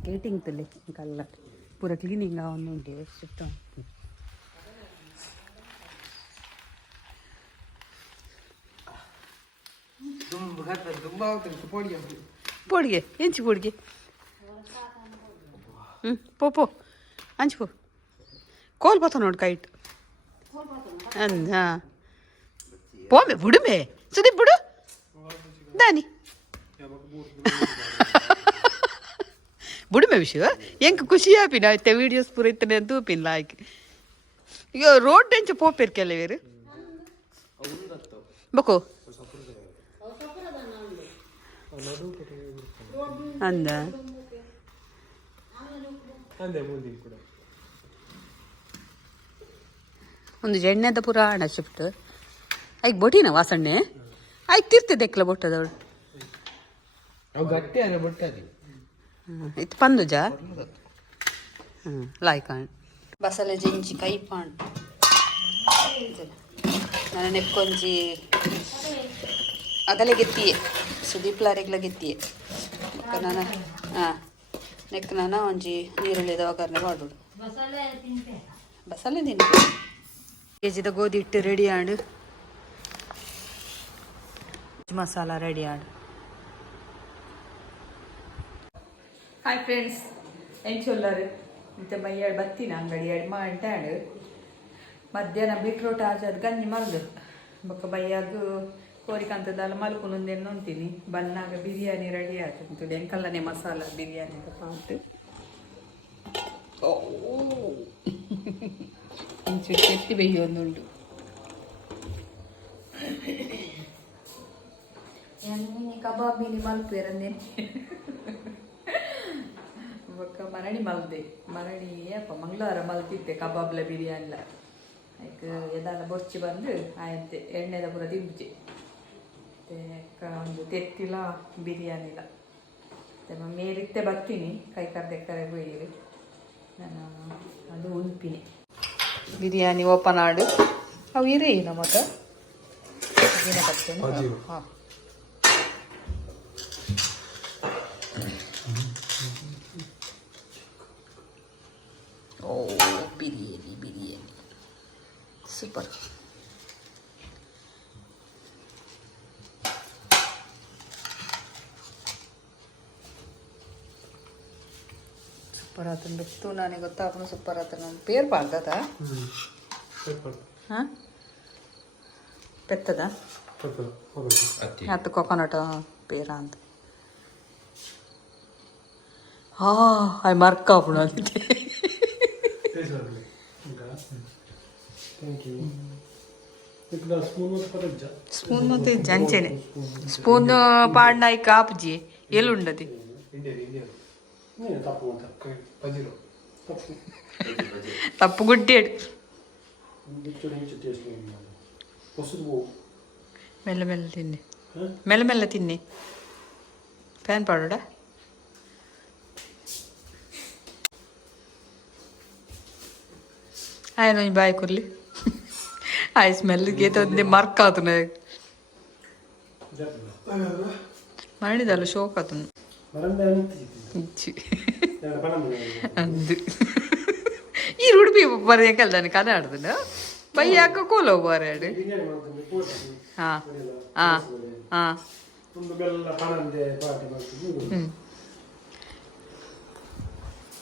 skating ತುಲೆ ಕಲ್ಲ ಪೂರ cleaning ಅವನು ಉಂಟು ಎಷ್ಟು ಪೋಡಿಗೆ ಎಂಚು ಪೋಡಿಗೆ ಪೋ ಅಂಚು ಪೋ ಕೋಲ್ ಬತ್ತ ನೋಡಿ ಕೈಟ್ ಹಾಂ ಪೋಮೆ ಬಿಡುಮೆ ಸುದೀಪ್ ಬಿಡು ದಾನಿ ಬುಡುಮೆ ವಿಷಯ ಎಂಕ ಖುಷಿ ಆಪಿನ ಆಯ್ತಾ ವೀಡಿಯೋಸ್ ಪೂರ ಇತ್ತನೆ ಅಂತ ಊಪಿನ ಲಾಯ್ಕ್ ಈಗ ರೋಡ್ ಎಂಚ ಪೋಪೇರ್ ಕೆಲವೇರು ಬಕೋ ಅಂದ ಒಂದು ಜಣ್ಣೆದ ಪುರಾಣ ಶಿಫ್ಟ್ ಐಕ್ ಬೊಟಿನ ವಾಸಣ್ಣೆ ಐಕ್ ತಿರ್ತಿದ್ದೆ ಎಕ್ಲ ಬೊಟ್ಟದವಳು ಇದು ಪಂದುಜ ಲಾಯ್ಕಾಣ್ ಬಸಳೆ ಜಿಂಜಿ ಕೈ ಪಾಣ್ ನನ್ನ ನೆಕ್ಕೊಂಜಿ ಅಗಲೆ ಗೆತ್ತಿಯೆ ಸುದೀಪ್ಲಾರೆಗ್ಲ ಗೆತ್ತಿಯೆ ನಾನು ನೆಕ್ ನಾನು ಒಂಜಿ ನೀರುಳ್ಳಿದ ಒಗ್ಗರಣೆ ಮಾಡೋದು ಬಸಳೆ ತಿಂಡಿ ಕೆಜಿದ ಗೋಧಿ ಹಿಟ್ಟು ರೆಡಿ ಆಡು ಮಸಾಲ ರೆಡಿ ಆಡು ಹಾಯ್ ಫ್ರೆಂಡ್ಸ್ ಎಂಚೊಲ್ಲರು ಮತ್ತು ಮೈಯಾಡು ಬತ್ತಿನ ಅಂಗಡಿ ಎರಡು ಮಾಡ್ಯಾಡು ಮಧ್ಯಾಹ್ನ ಬೀಟ್ರೋಟ್ ಆಜಾದ ಗಂಜಿ ಮಲ್ದು ಬೊಕ್ಕ ಬೈಯಾಗ ಕೋರಿಕಂತದಲ್ಲ ಮಲ್ಕೊಂದೇನು ಅಂತೀನಿ ಬಂದಾಗ ಬಿರಿಯಾನಿ ರೆಡಿ ಆಗ್ತದೆ ಎಂಕಲ್ಲನೆ ಮಸಾಲ ಬಿರಿಯಾನಿ ಪಾಟ್ ಒಂಚೂರು ಕೆತ್ತಿ ಬೇಯೊಂದುಂಟು ಕಬಾಬ್ ಮೀನಿ ಮಲ್ಪೇರಂದೇನೆ ಬೊಕ್ಕ ಮರಣಿ ಮಲ್ದೆ ಮರಣಿ ಅಪ್ಪ ಮಂಗಳವಾರ ಮಲ್ತಿದ್ದೆ ಕಬಾಬ್ಲ ಬಿರಿಯಾನಿಲ ಆಯ್ಕೆ ಎದಾಲ ಬೊಚ್ಚಿ ಬಂದು ಆಯ್ತೆ ಎಣ್ಣೆದ ಪೂರ ದಿಬ್ಜಿ ಒಂದು ತೆತ್ತಿಲ ಬಿರಿಯಾನಿಲ ಮೇಲಿತ್ತೆ ಬರ್ತೀನಿ ಕೈ ಕರ್ದೆಕ್ಕರೆ ಬೈಲಿ ನಾನು ಅದು ಉಲ್ಪಿನಿ ಬಿರಿಯಾನಿ ಓಪನ್ ಆಡು ಅವು ಇರೇ ನಮಗ ಹಾಂ ಓ ಬಿರಿಯಾನಿ ಬಿರಿಯಾನಿ ಸೂಪರ್ ಸೂಪರ್ ಆತನ ಬಿಟ್ಟು ನನಗೆ ಗೊತ್ತಾಗ್ನು ಸೂಪರ್ ಆತನ ನನ್ನ ಪೇರು ಬಾಳ್ದದ ಹಾಂ ಪೆತ್ತದ ಹತ್ತು ಕೊಕೊನಟ್ ಪೇರ ಅಂತ ಹಾಂ ಮರ್ಕ ಹಾಪುಣ ಅದಕ್ಕೆ ಸ್ಪೂನ್ ಮತ್ತೆ ಜಂಚೆನೆ ಸ್ಪೂನ್ ಪಾಡ್ನಾಯಿ ಕಾಪ್ಜಿ ಎಲ್ಲಿಂಡದಿ ತಪ್ಪು ಗುಡ್ಡೇಡು ಮೆಲ್ಲ ಮೆಲ್ಲ ತಿನ್ನಿ ಮೆಲ್ಲ ಮೆಲ್ಲ ತಿನ್ನಿ ಫ್ಯಾನ್ ಪಾಡೋಡ ಆಯ್ನ ಬಾಯ್ ಕೊರ್ಲಿ ಆಯ್ ಸ್ಮೆಲ್ಗೆ ತಂದೆ ಮರ್ಕ್ ಆತನ ಮಾಡಿದಲ್ಲ ಶೋಕ್ ಆತನು ಇಚ್ಚಿ ಅಂದು ಈ ಉಡುಪಿ ಬರೆಯ ಕಲ್ದಾನೆ ಕದ ಆಡ್ದನ ಬೈಯಾಕ ಕೋಲ ಬಾರಾಡು ಹಾಂ ಹಾಂ ಹಾಂ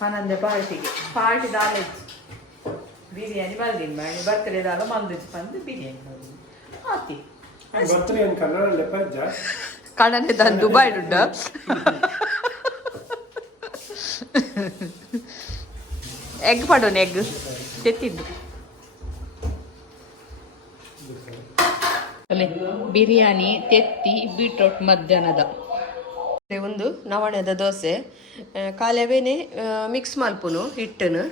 ಪನಂದೆ ಪಾರ್ಟಿ ದಾಲೇಜ್ ಬಿರಿಯಾನಿ ಬಲ್ದಿನ ಮಾಡಿ ಬರ್ತ್ಡೇದಾಗ ಮಲ್ದಿച്ച് ಬಂದು ಬಿರಿಯಾನಿ ಆತಿ ಕಡನೆ ತಂದು ದುಬೈ ದುಡ್ಡ ಎಗ್ ಪಡೋನು ಎಗ್ ತೆತ್ತಿದ್ದು ಬಿರಿಯಾನಿ ತೆತ್ತಿ ಬೀಟ್ರೋಟ್ ಮಧ್ಯಾಹ್ನದ ಒಂದು ನವಣೆದ ದೋಸೆ ಕಾಲವೇನೆ ಮಿಕ್ಸ್ ಮಲ್ಪುನು ಹಿಟ್ಟನು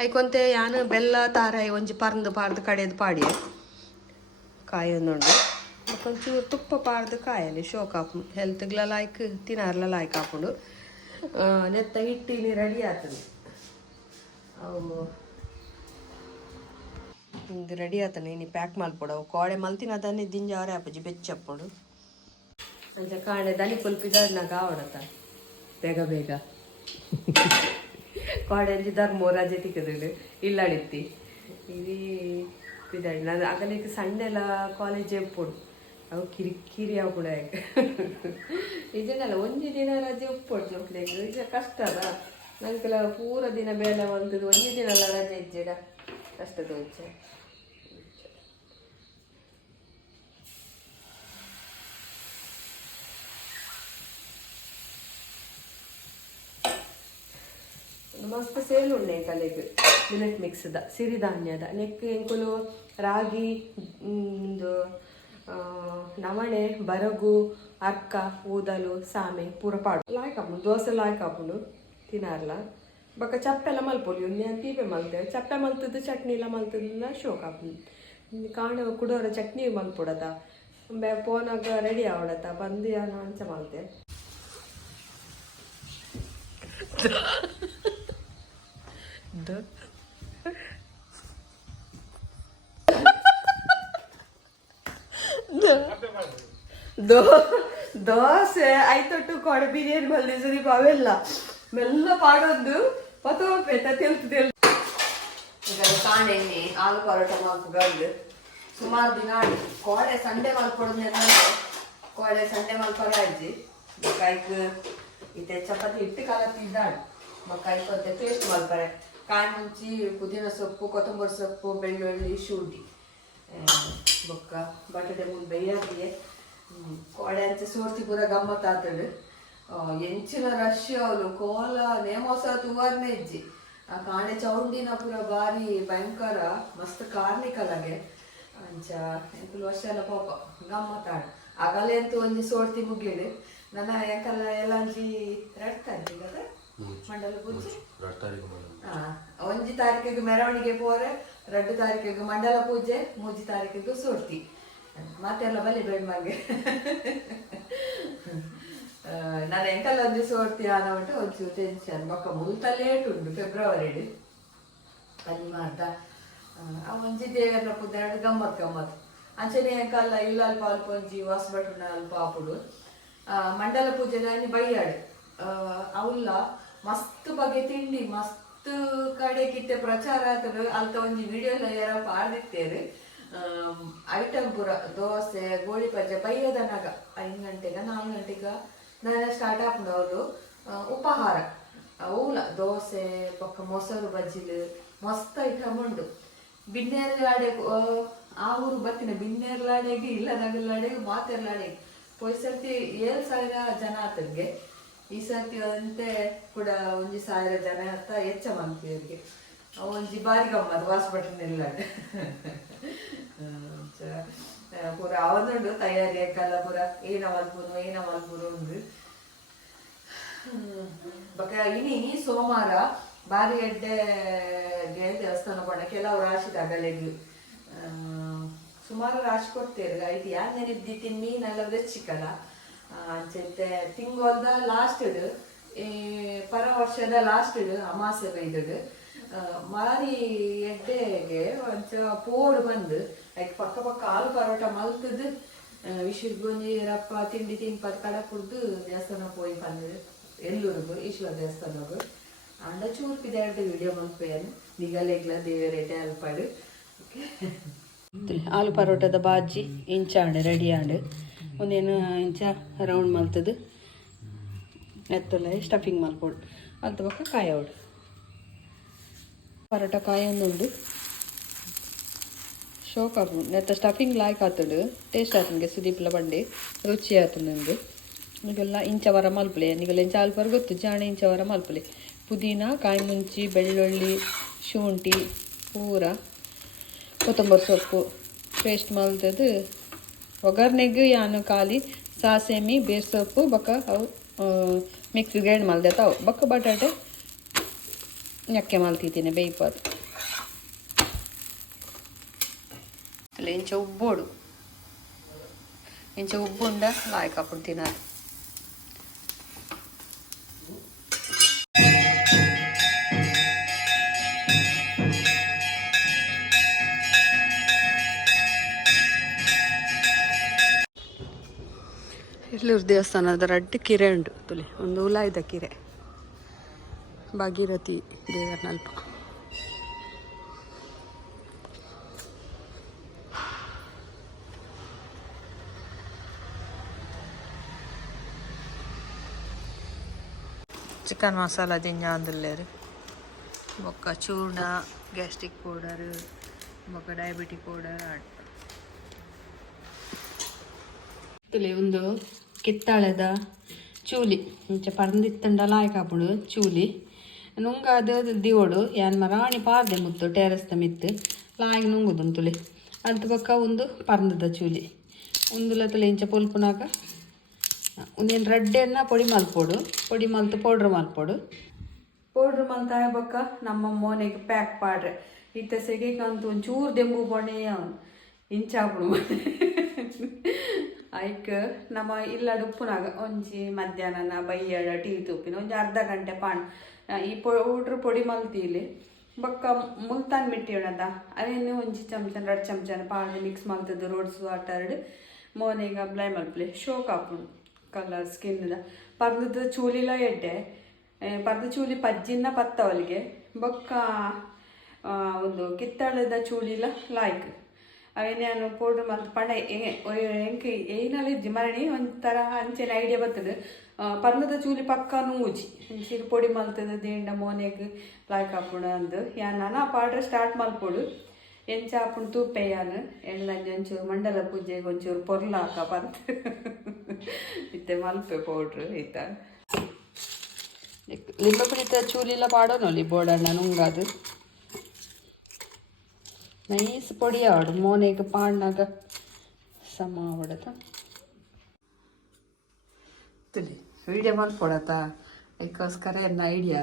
ಐಕೊಂತೆ ಯಾನು ಬೆಲ್ಲ ತಾರಾಯಿ ಒಂಜಿ ಪಾರ್ದು ಕಡೆದು ಪಾಡಿ ಕಾಯೊಂದುಂಡು ಒಂಚೂರು ತುಪ್ಪ ಪಾರ್ದು ಕಾಯಲಿ ಶೋಕ್ ಹಾಪು ಹೆಲ್ತ್ಗ್ಲ ಲಾಯ್ಕ್ ತಿನ್ನಾರ್ಲ ಲಾಯ್ಕ್ ಹಾಕೊಂಡು ನೆತ್ತ ಹಿಟ್ಟಿನಿ ರೆಡಿ ಆಗ್ತದೆ ಅವು ಇದು ರೆಡಿ ಆತನೆ ಇನ್ನು ಪ್ಯಾಕ್ ಮಲ್ಪೊಡು ಅವು ಕೋಡೆ ಮಲ್ತಿನ ಅದನ್ನೇ ದಿಂಜಾರೆ ಹಾಪಜಿ ಬೆಚ್ಚಪ್ಪಡು ಅಂಚ ಕಾಣೆ ದನಿ ಕುಲ್ಪಿದ ನಾಗ ಆವಡತ್ತ ಬೇಗ ಬೇಗ ಕಾಡಂಜಿ ಧರ್ಮ ರಜೆ ತಿಕ್ಕದಿಡು ಇಲ್ಲಾಡಿತ್ತಿ ఇది ಇದಾಗಿ ನಾನು ಆಗಲಿಕ್ಕೆ ಸಣ್ಣೆಲ್ಲ ಕಾಲೇಜ್ ಎಪ್ಪುಡು ಅವು ಕಿರಿಕಿರಿ ಅವು ಕೂಡ ಇದನ್ನೆಲ್ಲ ಒಂದೇ ದಿನ ರಜೆ ಉಪ್ಪೊಡು ಜೋಕ್ಲೆಂಗ್ ಈಗ ಕಷ್ಟ ಅಲ್ಲ ನಂಗೆಲ್ಲ ಪೂರ ದಿನ ಬೇಡ ಬಂತದ್ದು ಒಂದೇ ದಿನ ಎಲ್ಲ ರಜೆ ಇಜ್ಜೆಡ ಕಷ್ಟದ ಇಜ್ಜೆ ಮಸ್ತ್ ಸೇಲ್ ಉಂಡೆ ಕಲೆಗೆ ಮಿಲೆಟ್ ಮಿಕ್ಸ್ದ ಸಿರಿಧಾನ್ಯದ ನೆಕ್ ಎಂಕುಲು ರಾಗಿ ನವಣೆ ಬರಗು ಅರ್ಕ ಊದಲು ಸಾಮೆ ಪೂರ ಪಾಡು ಲಾಯ್ಕಾಪುಂಡು ದೋಸೆ ಲಾಯ್ಕಾಪುಂಡು ತಿನ್ನಾರ್ಲ ಬೊಕ್ಕ ಚಪ್ಪೆಲ್ಲ ಮಲ್ಪೊಲಿ ಉನ್ನೆ ತೀಪೆ ಮಲ್ತೇವೆ ಚಪ್ಪೆ ಮಲ್ತದ್ದು ಚಟ್ನಿ ಎಲ್ಲ ಮಲ್ತದಿಲ್ಲ ಶೋಕ್ ಹಾಪುಂಡು ಕಾಣ ಕುಡೋರ ಚಟ್ನಿ ಮಲ್ಪೊಡತ ಪೋನಾಗ ರೆಡಿ ಆವಡತ ಬಂದು ನಾನು ಅಂಚ ಮಲ್ತೆ ದೋಸೆ ಐತೊಟ್ಟು ಕೊಡ ಬಿರಿಯಾನಿ ಮಲ್ದಿಸರಿ ಅವೆಲ್ಲ ಮೆಲ್ಲ ಪಾಡೊಂದು ಪತೋಪೇತ ತೆಲ್ತು ಈಗ ಕಾಣೆಣ್ಣೆ ಆಲು ಪರೋಟ ಮಲ್ಪುಗಲ್ಲು ಸುಮಾರು ದಿನ ಆಡಿ ಕೋಳೆ ಸಂಡೆ ಮಲ್ಪೊಡನೆ ಕೋಳೆ ಸಂಡೆ ಮಲ್ಪರ ಅಜ್ಜಿ ಕೈಕ್ ಇತ್ತೆ ಚಪಾತಿ ಹಿಟ್ಟು ಕಾಲತ್ತಿದ್ದಾಳು ಮಕ್ಕಳಿಗೆ ಮತ್ತೆ ಪೇಸ್ಟ್ ಮಲ್ಪರೆ ಕಾಯಿ ಮುಂಚಿ ಪುದೀನ ಸೊಪ್ಪು ಕೊತ್ತಂಬರಿ ಸೊಪ್ಪು ಬೆಳ್ಳುಳ್ಳಿ ಶುಂಠಿ ಬೊಕ್ಕ ಬಟಾಟೆ ಮುಂದೆ ಬೇಯಾಗಿಯೇ ಕೋಡೆ ಅಂಚೆ ಸೋರ್ತಿ ಪೂರ ಗಮ್ಮತ್ ಆತಳು ಎಂಚಿನ ರಶ್ ಅವಳು ಕೋಲ ನೇಮೋಸ ತುವಾರ್ನೇ ಇಜ್ಜಿ ಆ ಕಾಣೆ ಚೌಂಡಿನ ಪೂರ ಬಾರಿ ಭಯಂಕರ ಮಸ್ತ್ ಕಾರ್ನಿಕಲಗೆ ಅಂಚ ಎಂಕುಲು ವರ್ಷ ಎಲ್ಲ ಪಾಪ ಗಮ್ಮತ್ ಆಡು ಆಗಲೇ ಅಂತೂ ಒಂಜಿ ಸೋಡ್ತಿ ಮುಗಿಡು ನನ್ನ ಯಾಕಲ್ಲ ಎಲ್ಲ ಅಂಜಿ ರಡ್ತಾಂತಿ ಕದ ಮಂಡಲ ಪೂಜೆ ಒಂಜಿ ತಾರೀಕಿಗೆ ಮೆರವಣಿಗೆ ಪೋರೆ 2 ತಾರೀಕಿಗೆ ಮಂಡಲ ಪೂಜೆ 3 ತಾರೀಕಿಗೆ ಸೋಡ್ತಿ ಮತ್ತೆಲ್ಲ ಬಲಿ ಬೇಡ ಮಂಗೆ ನಾನು ಎಂಕಲ್ಲ ಒಂಜಿ ಸೋಡ್ತಿ ಆನ ಉಂಟು ಒಂಚೂರು ಟೆನ್ಷನ್ ಬೊಕ್ಕ ಮುಲ್ತ ಲೇಟ್ ಉಂಟು ಫೆಬ್ರವರಿ ಅಲ್ಲಿ ಮಾಡ್ದ ಒಂಜಿ ದೇವರ ಪೂಜೆ ಗಮ್ಮತ್ ಅಂಚನೆ ಎಂಕಲ್ಲ ಇಲ್ಲ ಅಲ್ಪ ಅಲ್ಪ ಒಂಜಿ ಹೊಸಬಟ್ನ ಅಲ್ಪ ಆಪುಡು ಮಂಡಲ ಪೂಜೆಗೆ ಬೈಯಾಡು ಅವಲ್ಲ ಮಸ್ತ್ ಬಗೆ ತಿಂಡಿ ಮಸ್ತ್ ಕಡೆ ಕಿತ್ತೆ ಪ್ರಚಾರ ಆತರು ಅಲ್ತ ಒಂಜಿ ವಿಡಿಯೋ ಎಲ್ಲ ಯಾರ ಪಾಡ್ದಿತ್ತೇರು ಐಟಮ್ ಪೂರ ದೋಸೆ ಗೋಳಿ ಪಜ್ಜೆ ಬೈಯದನಾಗ 5 ಗಂಟೆಗ 4 ಗಂಟೆಗ ನಾನು ಸ್ಟಾರ್ಟ್ ಆಪುಂಡು ಅವರು ಉಪಹಾರ ಅವಲ್ಲ ದೋಸೆ ಪಕ್ಕ ಮೊಸರು ಬಜ್ಜಿಲು ಮಸ್ತ್ ಐಟಮ್ ಉಂಡು ಬಿನ್ನೇರ್ಲಾಡೆ ಆ ಊರು ಬತ್ತಿನ ಬಿನ್ನೇರ್ಲಾಡೆಗೆ ಇಲ್ಲದಾಗಲಾಡೆಗೆ ಮಾತೆರ್ಲಾಡೆಗೆ ಪೊಯ್ ಸರ್ತಿ 7,000 ಜನ ಆತದ್ಗೆ ಈ ಸರ್ತಿ ಅಂತೆ ಕೂಡ 1,000 ಜನ ಅಂತ ಹೆಚ್ಚ ಮಂತಿಯವ್ರಿಗೆ ಒಂಜಿ ಬಾರಿ ಗಮ್ಮತ್ ವಾಸ್ಪಟ್ನೆಲ್ಲ ಪೂರ ಅವನುಂಡು ತಯಾರಿ ಯಾಕಲ್ಲ ಪೂರ ಏನ ಮಲ್ಪುರು ಉಂಡು ಬಕ ಇನಿ ಸೋಮವಾರ ಬಾರಿ ಎಡ್ಡೆಗೆ ದೇವಸ್ಥಾನ ಕೊಂಡ ಕೆಲವು ರಾಶಿದ ಅಗಲೆಗೆ ಸುಮಾರು ರಾಶಿ ಕೊಡ್ತೇವೆ ಐತಿ ಯಾರು ನೆನಪಿದ್ದಿ ಮೀನೆಲ್ಲ ಬೆಚ್ಚಿಕಲ್ಲ ಅಂಚೆ ತಿಂಗಳದ ಲಾಸ್ಟ್ ಪರ ವರ್ಷದ ಲಾಸ್ಟ್ ಅಮಾಸೆ ಬೈದಡು ಮಾರಿ ಎಡ್ಡೆಗೆ ಒಂಚ ಪೋಡು ಬಂದು ಐಕ್ ಪಕ್ಕ ಆಲು ಪರೋಟ ಮಲ್ತದ್ದು ವಿಶ್ವದ ಗೊಂಜಿ ರಪ್ಪ ತಿಂಡಿ ತಿನ್ಪದ ಕಡ ಕುಡ್ದು ದೇವಸ್ಥಾನ ಪೋಯಿ ಬಂದು ಎಲ್ಲೂರಿಗೂ ಈಶ್ವರ ದೇವಸ್ಥಾನಗೂ ಅಂಡ ಚೂರ್ಪಿದ 2 ವಿಡಿಯೋ ಮಲ್ಪೇನು ನಿಗಲೆಗ್ಲ ದೇವರೇಟೆ ಅಲ್ಪಾಡು ಆಲು ಪರೋಟದ ಬಾಜಿ ಇಂಚಾಂಡು ರೆಡಿ ಆಂಡು ಒಂದೇನು ಇಂಚ ರೌಂಡ್ ಮಲ್ತದು ಎತ್ತಲ್ಲ ಸ್ಟಫಿಂಗ್ ಮಲ್ಪೋಡು ಅಲ್ತ ಪಕ್ಕ ಕಾಯೋಡು ಪರೋಟ ಕಾಯೊಂದುಂಡು ಶೋಕ್ ಆಪುಂಡು ನೆತ್ತ ಸ್ಟಫಿಂಗ್ ಲಾಯ್ಕ್ ಆತುಂಡು ಟೇಸ್ಟ್ ಆತುಂಗೆ ಸುದೀಪ್ಲ ಬಂಡೆ ರುಚಿ ಆತುಂಡು ಈಗೆಲ್ಲ ಇಂಚವರ ಮಲ್ಪಲೆ ನಿಗೆಲ್ಲ ಇಂಚ ಆಲ್ಪರ್ ಗೊತ್ತು ಜಾಣೆ ಇಂಚವರ ಮಲ್ಪಲೆ ಪುದೀನ ಕಾಯಿ ಮುಂಚಿ ಬೆಳ್ಳುಳ್ಳಿ ಶುಂಠಿ ಪೂರ ಕೊತ್ತಂಬರಿ ಸೊಪ್ಪು ಪೇಸ್ಟ್ ಮಲ್ತದ್ದು ಒಗ್ಗರ್ನೆಗೆ ಯಾನು ಖಾಲಿ ಸಾಸೆಮಿ ಬೇರ್ ಸೊಪ್ಪು ಬೊಕ್ಕ ಅವು ಮಿಕ್ಸ್ ಗ್ರೈಂಡ್ ಮಲ್ದೆತ ಅವು ಬೊಕ್ಕ ಬಟಾಟೆ ñakke ಮಲ್ತಿದ್ದೀನಿ ಬೇಯ್ಪದು ಅಲ್ಲ ಇಂಚ ಉಬ್ಬೋಡು ಇಂಚ ಉಬ್ಬುಂಡ ಲಾಯ್ಕ್ ಹಾಕೊಂಡು ತಿನ್ನೋದು ಎಲ್ಲೂರು ದೇವಸ್ಥಾನದ ರಡ್ಡು ಕಿರೆ ಉಂಟು ತುಲಿ ಒಂದು ಉಲಾಯ್ದ ಕಿರೆ ಭಾಗೀರಥಿ ದೇವರನಲ್ಪ ಚಿಕನ್ ಮಸಾಲ ತಿಂಜಾಂದುಲ್ಲೇರು ಬೊಕ್ಕ ಚೂರ್ಣ ಗ್ಯಾಸ್ಟ್ರಿಕ್ ಪೌಡರ್ ಬೊಕ್ಕ ಡಯಾಬಿಟಿಕ್ ಪೌಡರ್ ತುಲೆ ಒಂದು ಕಿತ್ತಾಳೆದ ಚೂಲಿ ಇಂಚ ಪರಂದಿತ್ತಂಡ ಲಾಯ್ಕಾಪುಡು ಚೂಲಿ ನುಂಗ ಅದು ದಿವೋಡು ಯಾನ್ ಮರಾಣಿ ಪಾರ್ದೆ ಮುತ್ತು ಟೆರಸ್ದ ಮಿತ್ತು ಲಾಯ್ಗೆ ನುಂಗುದು ತುಲೆ ಅದು ಬೊಕ್ಕ ಒಂದು ಪರಂದದ ಚೂಲಿ ಒಂದುಲ ತುಲೆ ಇಂಚ ಪೊಲ್ಪುನಾಗ ಒಂದೇನು ರಡ್ಡೆನ್ನ ಪೊಡಿ ಮಲ್ಪೋಡು ಪೊಡಿ ಮಲ್ತು ಪೌಡ್ರ್ ಮಲ್ಪೋಡು ಪೌಡ್ರ್ ಮಲ್ತಾಯ ಬೊಕ್ಕ ನಮ್ಮ ಮೋನೆಗೆ ಪ್ಯಾಕ್ ಪಾಡ್ರೆ ಇತ್ತ ಸೆಗೆಗಂತೂ ಒಂಚೂರು ದೆಂಬು ಬೊಣೆಯ ಇಂಚಾಪುಡು ಐಕ್ ನಮ್ಮ ಇಲ್ಲಡ ಉಪ್ಪುನಾಗ ಒಂಜಿ ಮಧ್ಯಾಹ್ನ ಬೈಯಡ ಟೀ ತುಪ್ಪಿನ ಒಂಜಿ ಅರ್ಧ ಗಂಟೆ ಪಾಣ್ ಈ ಪೌಡ್ರ್ ಪೊಡಿ ಮಲ್ತೀಲಿ ಬೊಕ್ಕ ಮುಲ್ತಾನ್ ಮಿಟ್ಟಿ ಉಣದ ಅವೇನು ಒಂಜಿ ಚಮಚನ 2 ಚಮಚನ ಪಾಡ್ದು ಮಿಕ್ಸ್ ಮಲ್ತದ್ದು ರೋಡ್ಸ್ ವಾಟರ್ಡ್ ಮೋನೆಗೆ ಅಪ್ಲೈ ಮಲ್ಪಲೆ ಶೋಕ್ ಹಾಪುಂಡು ಕಲರ್ ಸ್ಕಿನ್ದ ಪರ್ದದ ಚೂಲಿಲ ಎಡ್ಡೆ ಪರ್ದ ಚೂಲಿ ಪಜ್ಜಿನ ಪತ್ತವಲಿಗೆ ಬೊಕ್ಕ ಒಂದು ಕಿತ್ತಳದ ಚೂಲಿಲ ಲಾಯ್ಕ್ ಅವೇನೇನು ಪೌಡ್ರ್ ಮತ್ತು ಪಂಡ ಎಂಕೆ ಏನಲ್ಲಿ ಇಜ್ಜಿ ಮರಣಿ ಒಂಥರ ಅಂಚೆನ ಐಡಿಯಾ ಬರ್ತದೆ ಪರ್ದದ ಚೂಲಿ ಪಕ್ಕ ನೂಜಿ ಸಿರು ಪೊಡಿ ಮಲ್ತದ ದೇಂಡ ಮೋನೆಗೆ ಲಾಯ್ಕ್ ಹಾಪುಡು ಅಂದು ಯಾನ್ ನಾನು ಆ ಪಾಡ್ರೆ ಸ್ಟಾರ್ಟ್ ಮಲ್ಪೋಡು ಎಂಚ ಹಾಪುಂಡು ತೂಪೆಯ್ಯಾನು ಎಲ್ಲ ಒಂಚೂರು ಮಂಡಲ ಪೂಜೆಗೆ ಒಂಚೂರು ಪೊರ್ಲ ಹಾಕ ಬಂತ ಇತ್ತೆ ಮಲ್ಪೆ ಪೌಡ್ರು ಈತ ಲಿಂಬಪುಡಿತ ಚೂಲಿಲ್ಲ ಪಾಡೋನೊಲಿ ಬೋಡಣ್ಣ ನುಂಗಾದು ನೈಸ್ ಪೊಡಿ ಆವಡು ಮೋನೆಗೆ ಪಾಡ್ನಾಗ ಸಮ ಆವಡತ ತುಲಿ ವಿಡಿಯೋ ಮಲ್ಪೊಡತ ಅದಕ್ಕೋಸ್ಕರ ಎನ್ನ ಐಡಿಯಾ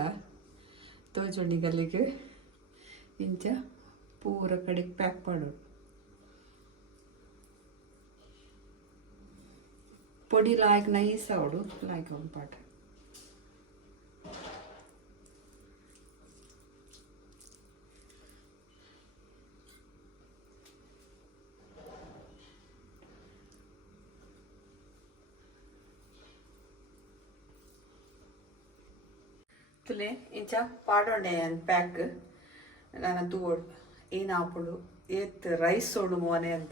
ತೋಜುಂಡಿಗಲ್ಲಿಗೆ ಇಂಚ ಪೂರ ಕಡೆಗೆ ಪ್ಯಾಕ್ ಮಾಡೋದು ಪೊಡಿ ಲಾಯ್ಕ್ ನೈಸ್ ಆವಡು ಲಾಯ್ಕ್ ಒಂದು ಪಾಠ ತುಲೆ ಇಂಚ ಪಾಡೋಣೆ ಪ್ಯಾಕ್ ನಾನು ತೂಡು ಏನು ಹಾಪುಡು ಏತ್ ರೈಸ್ ಸೋಡು ಮೋನೆ ಅಂತ